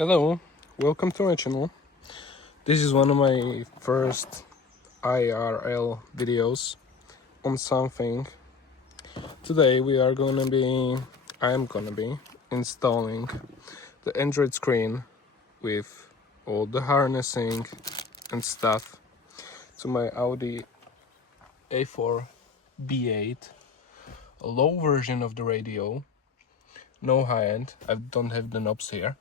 Hello, welcome to my channel. This is one of my first IRL videos on something. Today I am gonna be installing the Android screen with all the harnessing and stuff to my Audi A4 B8, a low version of the radio, no high-end. I don't have the knobs here.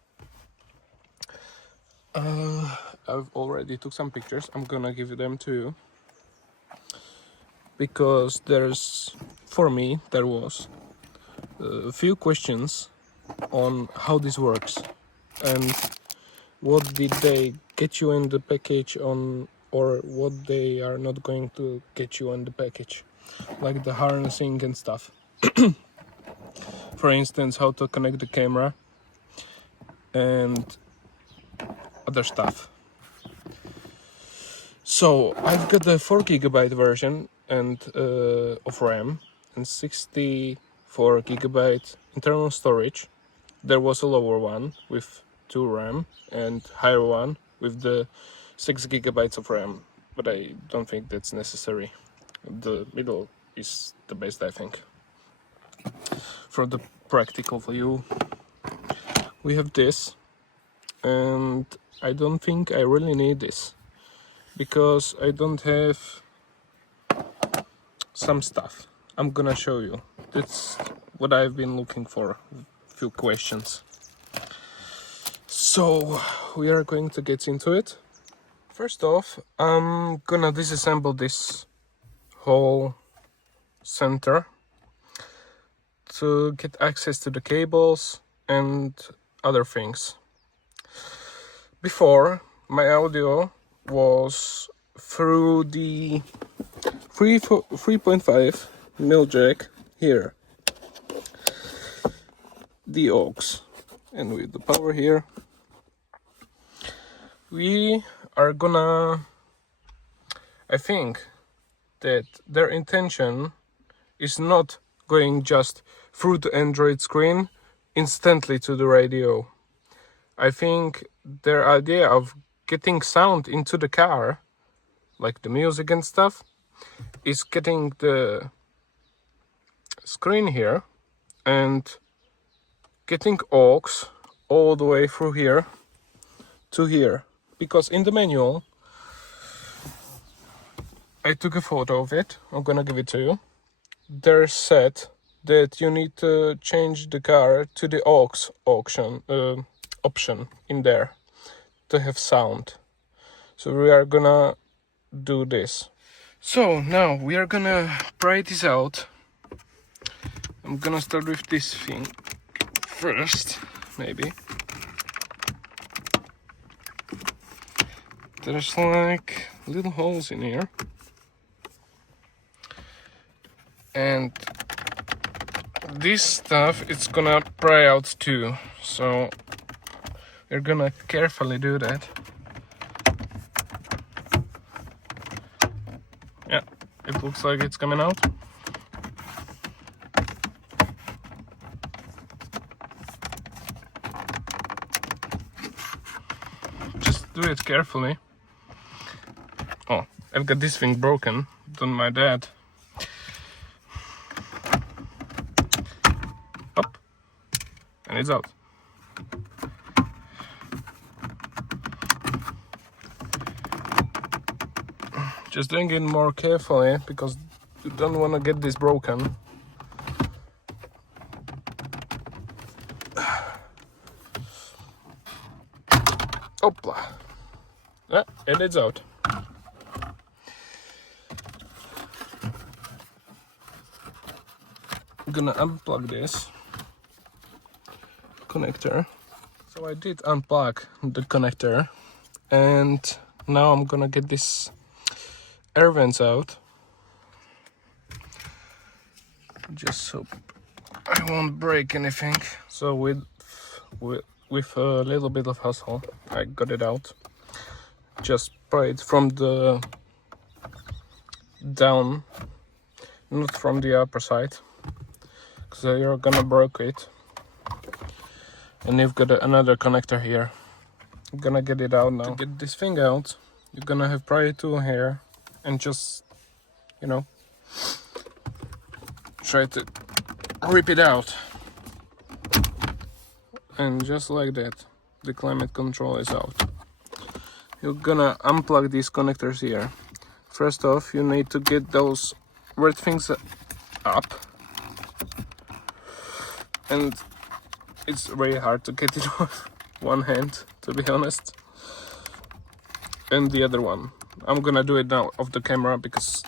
I've already took some pictures. I'm gonna give them to you because there was a few questions on how this works and what did they get you in the package on, or what they are not going to get you in the package, like the harnessing and stuff. For instance, how to connect the camera and other stuff. So I've got the 4GB version and of RAM and 64GB internal storage. There was a lower one with 2 RAM and higher one with the 6GB of RAM, but I don't think that's necessary. The middle is the best, I think. For the practical view, we have this, and I don't think I really need this because I don't have some stuff. I'm gonna show you. That's what I've been looking for. A few questions. So we are going to get into it. First off, I'm gonna disassemble this whole center to get access to the cables and other things. Before, my audio was through the 3.5 mil jack here, the aux, and with the power here. We are gonna, I think that their intention is not going just through the Android screen instantly to the radio. I think their idea of getting sound into the car, like the music and stuff, is getting the screen here and getting aux all the way through here to here. Because in the manual, I took a photo of it, I'm gonna give it to you. There's said that you need to change the car to the aux option in there to have sound. So we are gonna do this. So now we are gonna try this out. I'm gonna start with this thing first, maybe. There's like little holes in here. And this stuff, it's gonna pry out too. So we're gonna carefully do that. Yeah, it looks like it's coming out. Just do it carefully. Oh, I've got this thing broken. Don't mind that. Up, and it's out. Just doing it more carefully because you don't want to get this broken. Opla. Yeah, and it's out. I'm gonna unplug this connector. So I did unplug the connector, and now I'm gonna get this air vents out, just so I won't break anything. So with a little bit of hustle, I got it out. Just pry it from the down, not from the upper side, because you're gonna break it. And you've got another connector here. I'm gonna get it out now. To get this thing out, you're gonna have pry tool here and just, you know, try to rip it out. And just like that, the climate control is out. You're gonna unplug these connectors here. First off, you need to get those red things up. And it's very hard to get it off one hand, to be honest. And the other one. I'm gonna do it now off the camera because,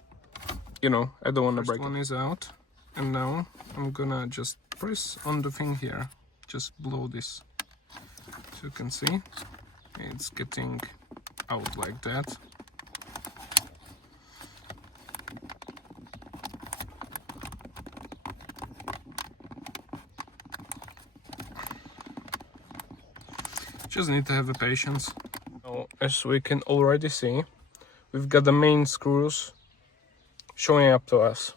you know, I don't want to break it. One is out. And now I'm gonna just press on the thing here. Just blow this. So you can see it's getting out like that. Just need to have a patience. Now, as we can already see, we've got the main screws showing up to us.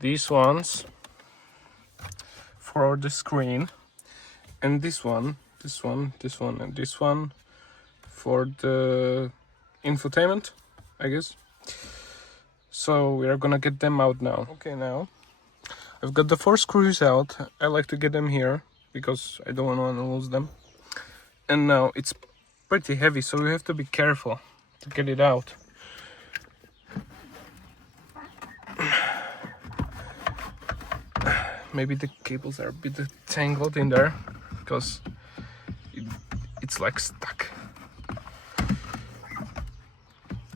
These ones for the screen, and this one, and this one for the infotainment, I guess. So we are gonna get them out now. Okay, now I've got the 4 screws out. I like to get them here because I don't want to lose them. And now it's pretty heavy, so you have to be careful to get it out. Maybe the cables are a bit tangled in there because it's like stuck.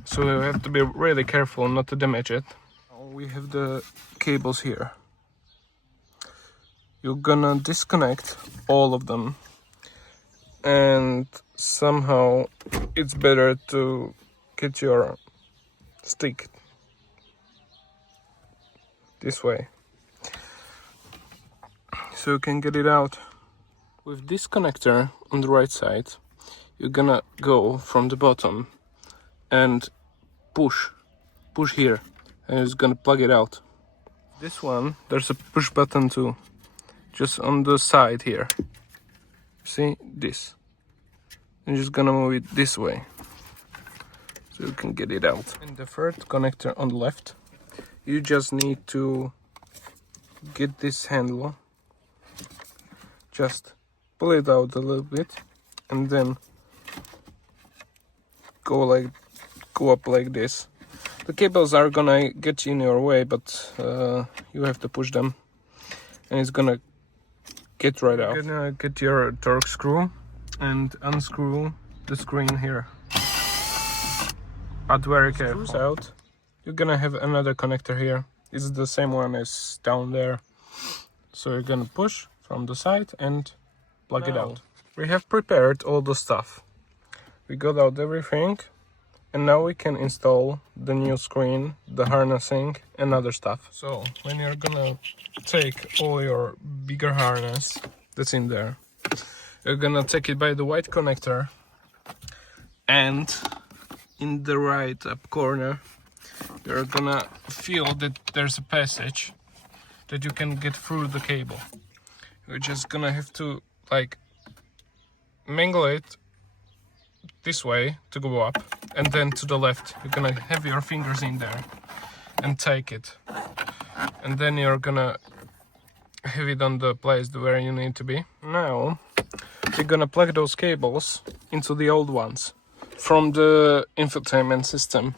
So you have to be really careful not to damage it. Now we have the cables here. You're gonna disconnect all of them. And somehow it's better to get your stick this way so you can get it out. With this connector on the right side, you're gonna go from the bottom and push here, and it's gonna plug it out. This one, there's a push button too, just on the side here. See this? I'm just gonna move it this way so you can get it out. And the third connector on the left, you just need to get this handle, just pull it out a little bit, and then go up like this. The cables are gonna get in your way, but you have to push them, and it's gonna get right out. You're gonna get your torque screw and unscrew the screen here. But very careful. Screws out. You're gonna have another connector here. It's the same one as down there. So you're gonna push from the side and plug it out. We have prepared all the stuff. We got out everything, and now we can install the new screen, the harnessing, and other stuff. So when you're gonna take all your bigger harness that's in there, you're gonna take it by the white connector, and in the right up corner you're gonna feel that there's a passage that you can get through the cable. You're just gonna have to like mangle it this way to go up, and then to the left. You're gonna have your fingers in there and take it, and then you're gonna have it on the place where you need to be. Now you're gonna plug those cables into the old ones from the infotainment system.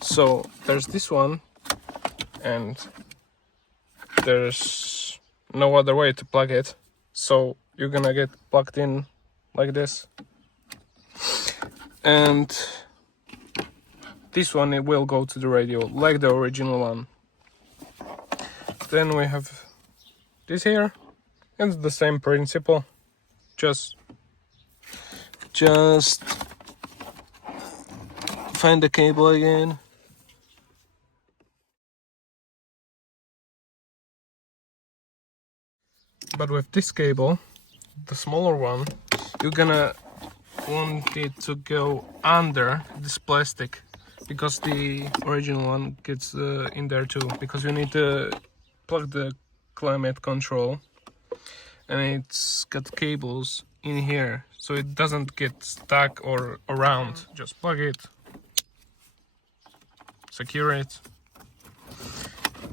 So there's this one, and there's no other way to plug it, so you're gonna get plugged in like this. And this one, it will go to the radio like the original one. Then we have this here, and it's the same principle. Just find the cable again. But with this cable, the smaller one, you're gonna want it to go under this plastic, because the original one gets in there too, because you need to plug the climate control, and it's got cables in here so it doesn't get stuck or around. Just plug it, secure it,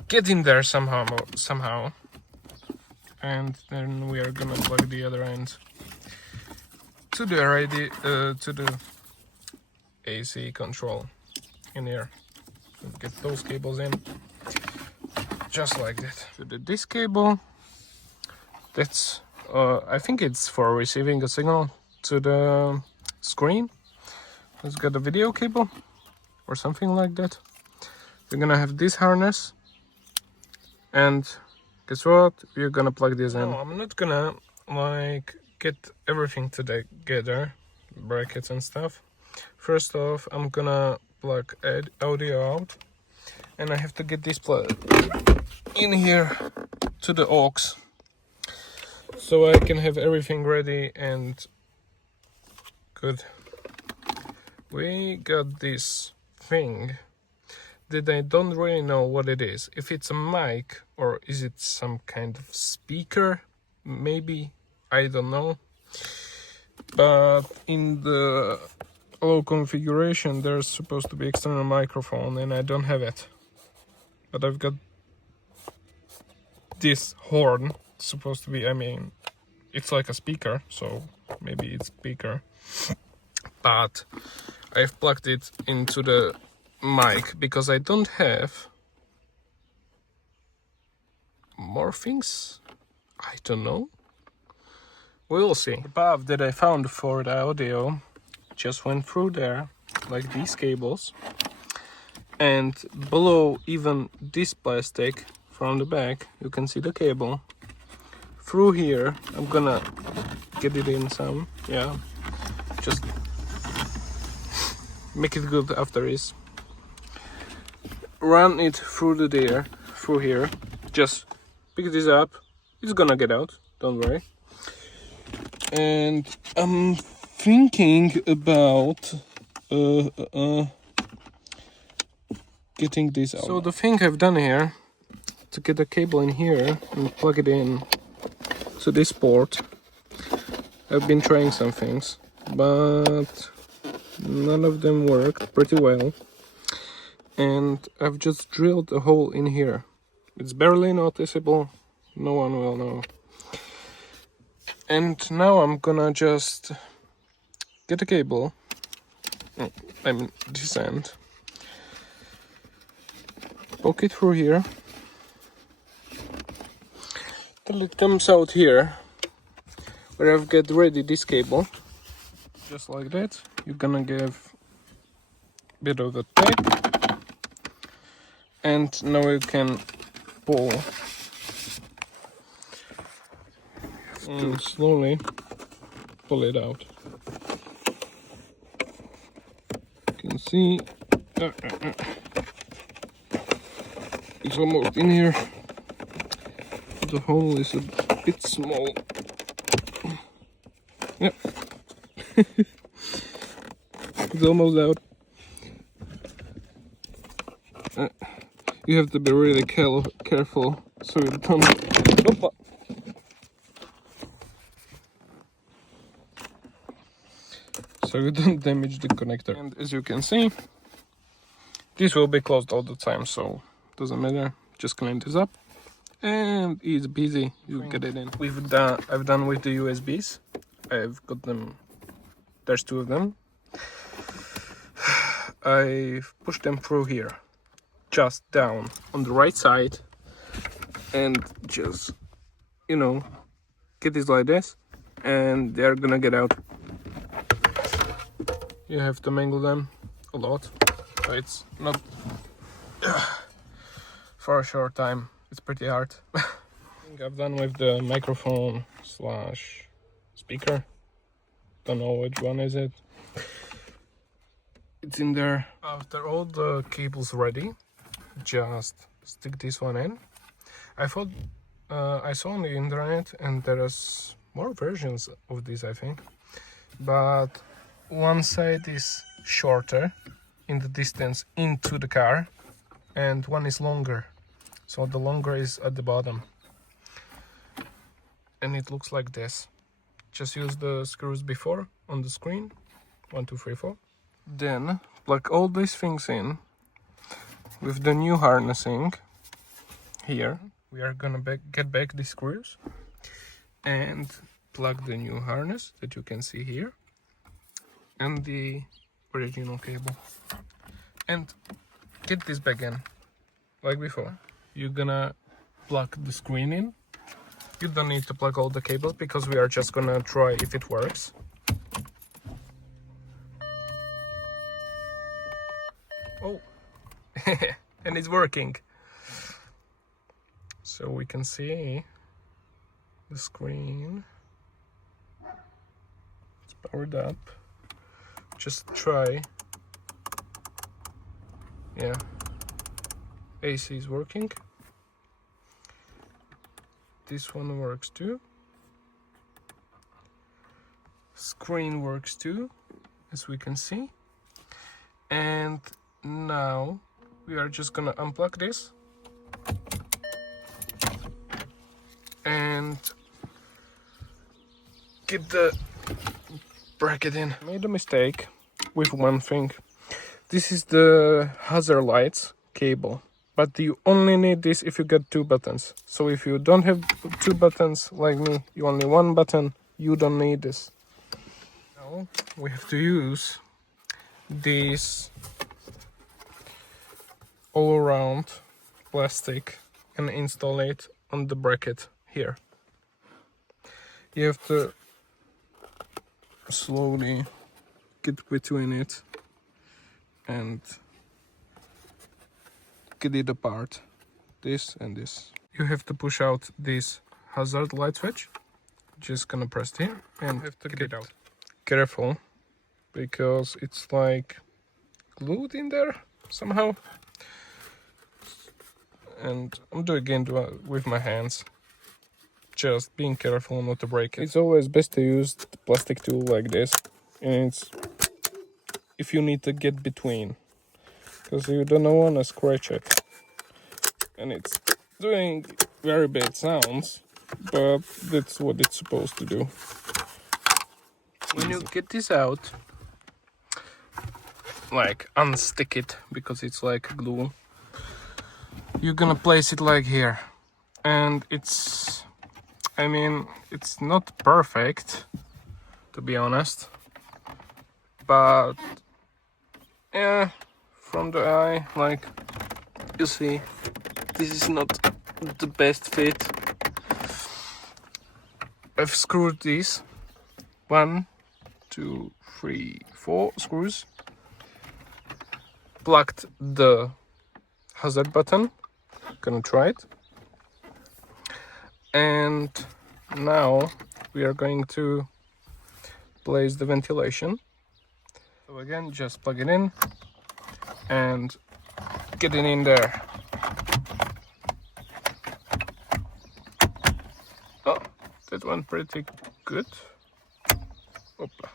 get in there somehow, and then we are gonna plug the other end to the AC control in here. So get those cables in, just like that. To this cable, that's I think it's for receiving a signal to the screen. Let's get a video cable or something like that. We're gonna have this harness, and guess what? We're gonna plug this in. No, I'm not gonna like get everything together, brackets and stuff. First off, I'm gonna plug audio out, and I have to get this plug in here to the aux, so I can have everything ready and good. We got this thing that I don't really know what it is. If it's a mic or is it some kind of speaker, maybe, I don't know. But in the low configuration there's supposed to be external microphone, and I don't have it. But I've got this horn. It's supposed to be, I mean, it's like a speaker, so maybe it's speaker. But I've plugged it into the mic because I don't have more things. I don't know. We'll see. The path that I found for the audio just went through there, like these cables, and below even this plastic from the back you can see the cable through here. I'm gonna get it in some, yeah, just make it good after this. Run it through through here, just pick this up, it's gonna get out, don't worry. And I'm thinking about getting this out. So the thing I've done here, to get the cable in here and plug it in to this port, I've been trying some things, but none of them worked pretty well. And I've just drilled a hole in here. It's barely noticeable, no one will know. And now I'm gonna just get a cable, I mean this end, poke it through here till it comes out here, where I've got ready this cable, just like that. You're gonna give a bit of the tape, and now you can pull and slowly pull it out. You can see it's almost in here. The hole is a bit small. Yep. It's almost out. You have to be really careful so you don't. Opa. So you don't damage the connector. And as you can see, this will be closed all the time, so doesn't matter. Just clean this up, and easy peasy, you get it in. I've done with the USBs. I've got them. There's two of them. I've pushed them through here, just down on the right side, and just, you know, get this like this, and they're gonna get out. You have to mangle them a lot, but it's not for a short time. It's pretty hard. I think I've done with the microphone slash speaker. Don't know which one is it. It's in there. After all the cables ready, just stick this one in. I thought I saw on the internet, and there is more versions of this, I think, but one side is shorter in the distance into the car, and one is longer, so the longer is at the bottom, and it looks like this. just use the screws before on the screen. 1, 2, 3, 4. Then plug all these things in with the new harnessing here. We are gonna get back the screws and plug the new harness that you can see here and the original cable, and get this back in like before. You're gonna plug the screen in. You don't need to plug all the cables because we are just gonna try if it works. Oh, and it's working. So we can see the screen. It's powered up. Just try. Yeah. AC is working. This one works too. Screen works too, as we can see. And now we are just gonna unplug this and get the bracket in. I made a mistake with one thing. This is the hazard lights cable, but you only need this if you get 2 buttons. So if you don't have 2 buttons like me, you only 1 button, you don't need this. Now we have to use this all around plastic and install it on the bracket here. You have to slowly get between it and get it apart, this and this. You have to push out this hazard light switch. Just gonna press it here and have to get it out. Careful, because it's like glued in there somehow. And I'm doing it with my hands. Just being careful not to break it. It's always best to use the plastic tool like this, and it's if you need to get between, because you don't want to scratch it. And it's doing very bad sounds, but that's what it's supposed to do. When you get this out, like unstick it, because it's like glue, you're gonna place it like here. And it's, I mean, it's not perfect, to be honest, but yeah, from the eye, like you see, this is not the best fit. I've screwed these 1, 2, 3, 4 screws, plugged the hazard button, gonna try it, and now we are going to place the ventilation. So again, just plug it in and get it in there. Oh, that went pretty good. Opa.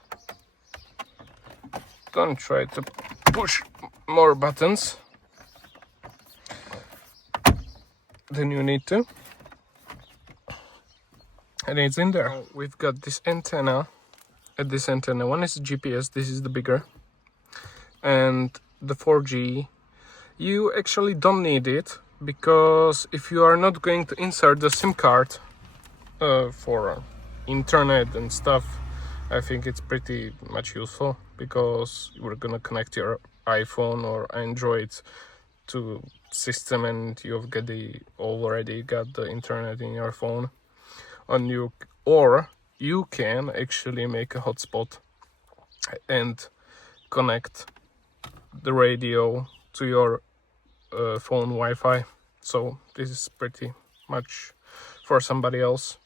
Don't try to push more buttons than you need to. And it's in there. Now we've got this antenna. At this antenna, one is GPS, this is the bigger, and the 4G. You actually don't need it, because if you are not going to insert the SIM card for internet and stuff, I think it's pretty much useful, because you're gonna connect your iPhone or Android to system and you've already got the internet in your phone on you, or you can actually make a hotspot and connect the radio to your phone Wi-Fi. So this is pretty much for somebody else.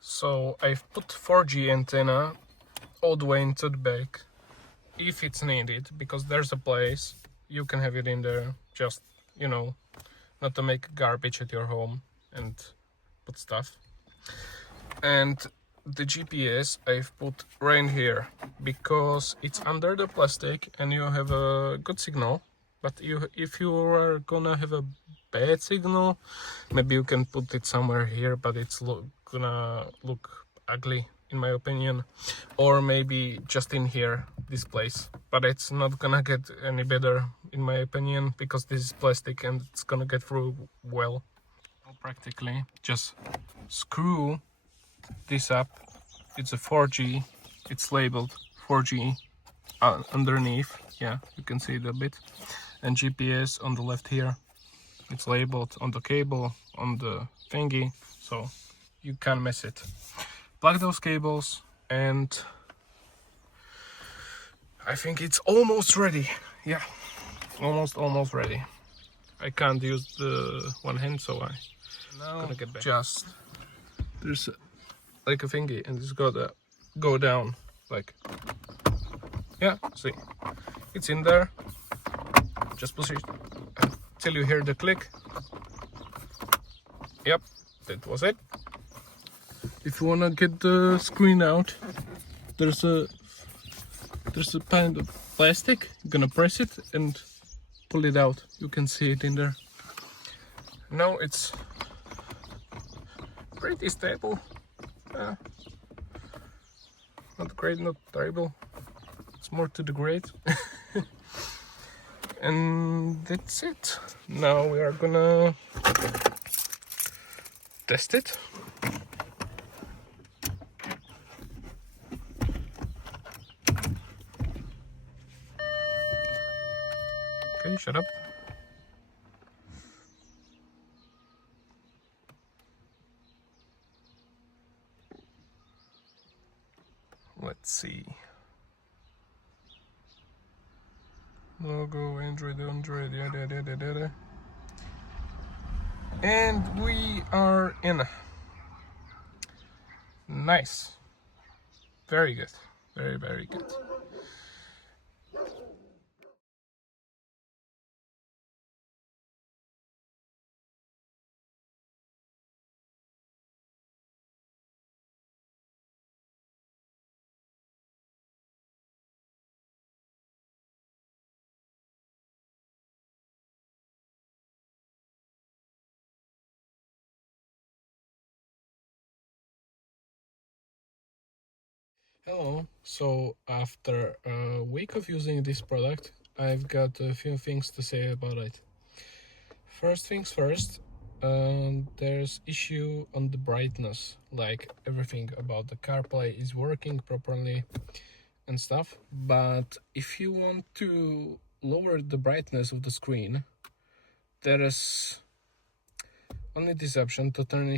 So I've put 4G antenna all the way into the back if it's needed, because there's a place you can have it in there, just, you know, not to make garbage at your home and put stuff. And the GPS I've put right here, because it's under the plastic and you have a good signal. But if you are gonna have a bad signal, maybe you can put it somewhere here, but it's gonna look ugly in my opinion, or maybe just in here, this place, but it's not gonna get any better in my opinion because this is plastic and it's gonna get through well. Practically just screw this up. It's a 4G, it's labeled 4G underneath, yeah, you can see it a bit, and GPS on the left here. It's labeled on the cable, on the thingy, so you can't miss it. Plug those cables, and I think it's almost ready. Yeah, almost ready. I can't use the one hand, so I'm gonna get back. Just there's like a thingy, and it's gotta go down, like, yeah, see, it's in there. Just push it till you hear the click. Yep, that was it. If you wanna get the screen out, there's a kind of plastic. You're gonna press it and pull it out. You can see it in there. Now it's pretty stable. Not great, not terrible. It's more to the great. And that's it. Now we are gonna test it. Okay, shut up. Let's see. Logo, Android, yada. And we are in. Nice. Very good. Very, very good. Hello, so after a week of using this product, I've got a few things to say about it. First things first, there's issue on the brightness, like everything about the CarPlay is working properly and stuff, but if you want to lower the brightness of the screen, there is only this option to turn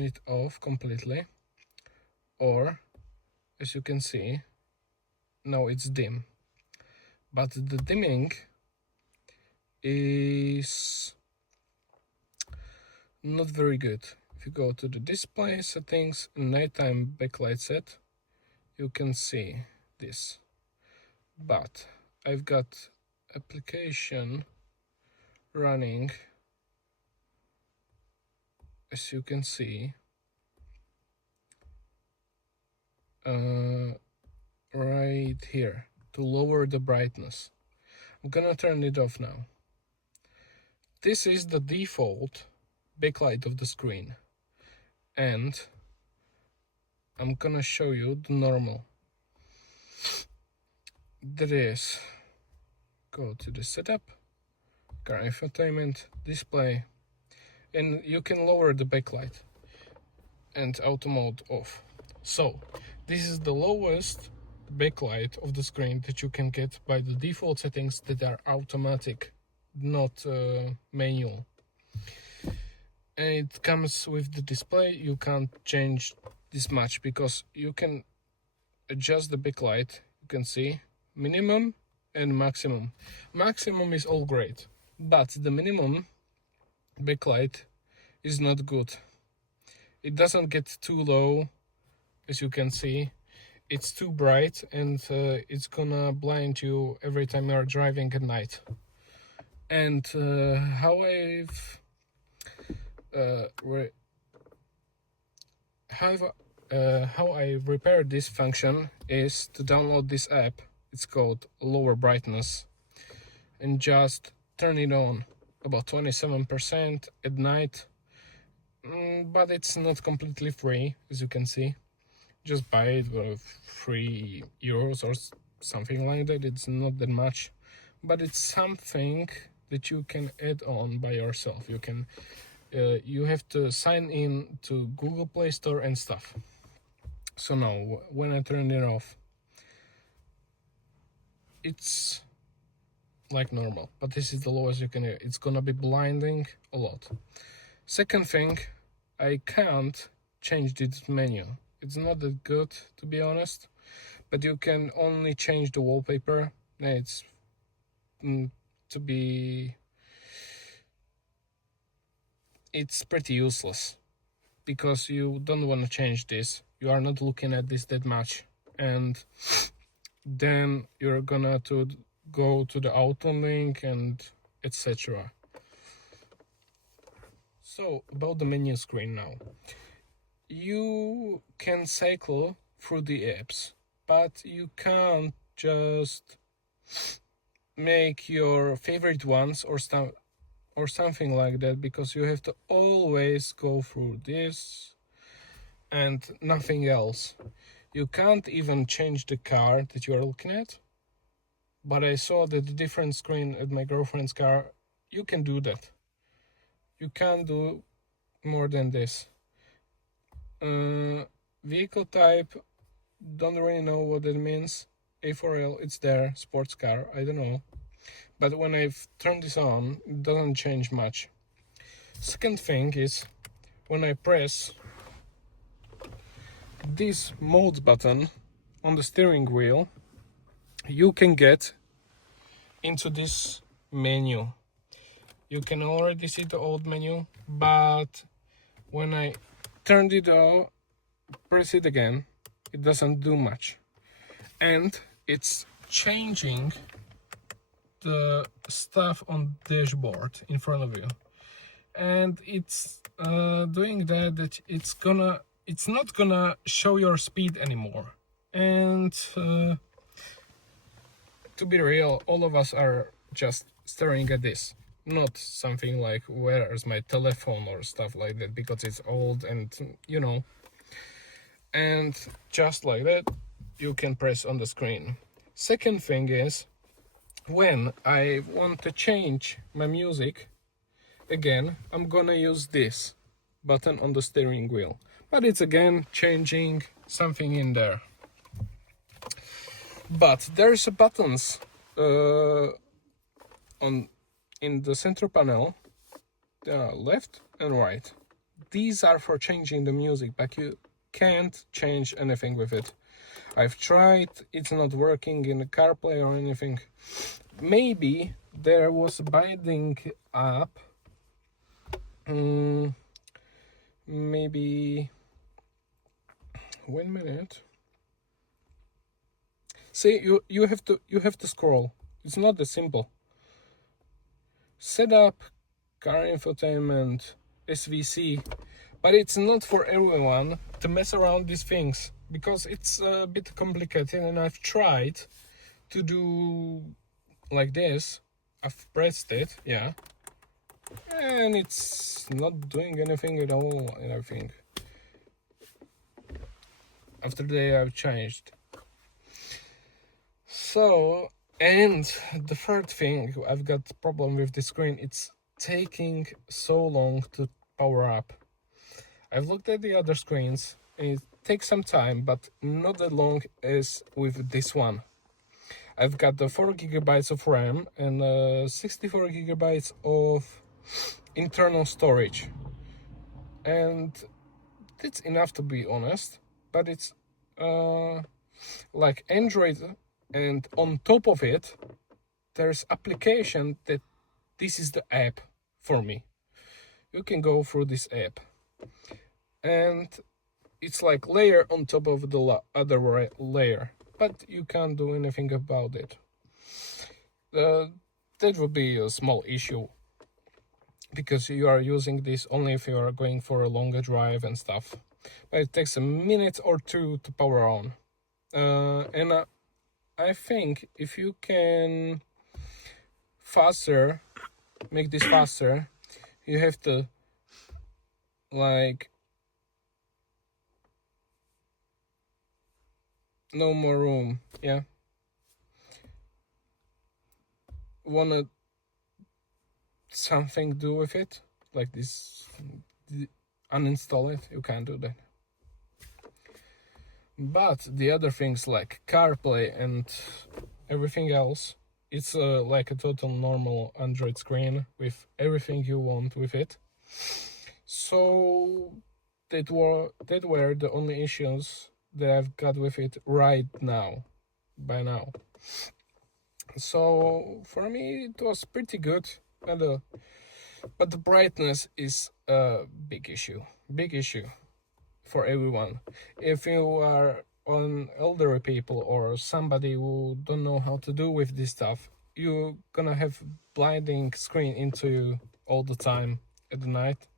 it off completely, or as you can see, now it's dim, but the dimming is not very good. If you go to the display settings, nighttime backlight set, you can see this, but I've got application running, as you can see, right here to lower the brightness. I'm gonna turn it off now. This is the default backlight of the screen, and I'm gonna show you the normal. That is, go to the setup, car infotainment, display, and you can lower the backlight and auto mode off. So this is the lowest backlight of the screen that you can get by the default settings that are automatic, not manual. And it comes with the display. You can't change this much because you can adjust the backlight. You can see minimum and maximum. Maximum is all great, but the minimum backlight is not good. It doesn't get too low. As you can see, it's too bright, and it's gonna blind you every time you're driving at night. And how I repaired this function is to download this app. It's called Lower Brightness, and just turn it on about 27% at night. But it's not completely free, as you can see. just buy it for €3 or something like that. It's not that much, but it's something that you can add on by yourself. You have to sign in to Google Play Store and stuff. So now when I turn it off, it's like normal, but this is the lowest you can hear. It's gonna be blinding a lot. Second thing, I can't change this menu. It's not that good, to be honest, but you can only change the wallpaper. It's it's pretty useless because you don't want to change this. You are not looking at this that much, and then you're gonna to go to the auto link and etc. So about the menu screen now, you can cycle through the apps, but you can't just make your favorite ones or something like that, because you have to always go through this and nothing else. You can't even change the car that you are looking at, but I saw that the different screen at my girlfriend's car, you can do that. You can't do more than this. Vehicle type, don't really know what that means. A4L, it's there. Sports car, I don't know. But when I've turned this on, it doesn't change much. Second thing is, when I press this mode button on the steering wheel, you can get into this menu. You can already see the old menu, but when I turned it on, press it again, it doesn't do much. And it's changing the stuff on dashboard in front of you. And it's doing that it's not gonna show your speed anymore. And to be real, all of us are just staring at this, not something like where's my telephone or stuff like that, because it's old and and just like that you can press on the screen. Second thing is, when I want to change my music again, I'm gonna use this button on the steering wheel, but it's again changing something in there. But there's buttons in the center panel, left and right. These are for changing the music, but you can't change anything with it. I've tried, it's not working in the CarPlay or anything. Maybe there was a binding up. Maybe 1 minute. See, you have to scroll. It's not that simple. Setup, car infotainment, SVC, but it's not for everyone to mess around these things, because it's a bit complicated, and I've tried to do like this. I've pressed it, yeah, and it's not doing anything at all, and I think after that I've changed. So, and the third thing, I've got a problem with the screen. It's taking so long to power up. I've looked at the other screens and it takes some time, but not that long as with this one. I've got the 4 GB of RAM and 64 GB of internal storage, and that's enough, to be honest. But it's like Android, and on top of it there's application that this is the app for me. You can go through this app, and it's like layer on top of the other layer, but you can't do anything about it. That would be a small issue, because you are using this only if you are going for a longer drive and stuff, but it takes a minute or two to power on. And I think if you can make this faster, you have to like no more room. Yeah. Wanna something do with it, like this, uninstall it, you can't do that. But the other things like CarPlay and everything else, it's like a total normal Android screen with everything you want with it. So that were the only issues that I've got with it right now, by now. So for me it was pretty good, but the brightness is a big issue for everyone. If you are on elderly people or somebody who don't know how to do with this stuff, you're gonna have blinding screen into you all the time at the night.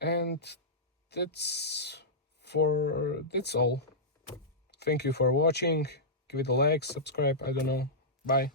And that's all. Thank you for watching. Give it a like, subscribe, I don't know. Bye.